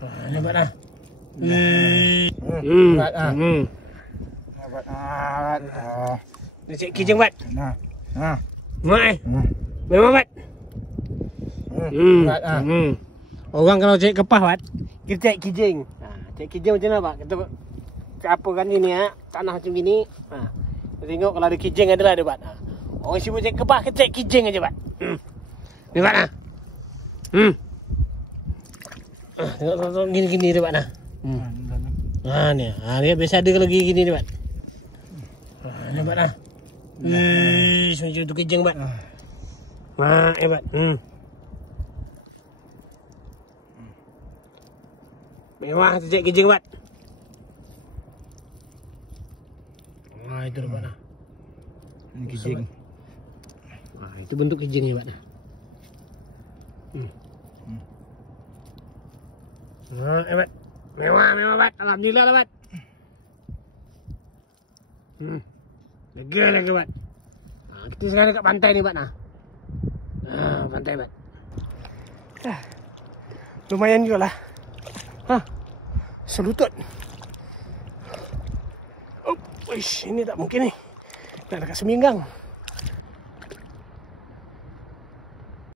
Nampak dah. Bat ah. Bat ah. Ni cik kijing bat. Nah. Mak memang bat. Bat ah. Orang kalau cik kepah bat, kita cik kijing. Cik kijing macam mana bat? Kita apa kan ini tanah macam gini. Tengok kalau ada kijing adalah ada bat. Orang sibuk cik kepah, kita cik kijing aja bat. Ni bat ah. Tengok gini-gini dia bat nah. Ni biasa ada kalau gini dia bat. Ni bat nah. Macam tu kijing bat. Bat. Mewah tu cik kijing bat. Itu bat nah. Ini kijing. Itu bentuk kijing ni bat nah. Bat. Mewah bat. Alhamdulillah lah bat. Lega bat. Kita sekarang dekat pantai ni bat nah. Pantai bat. Lumayan juga lah. Selutut. Ini tak mungkin ni. Nak dekat seminggang.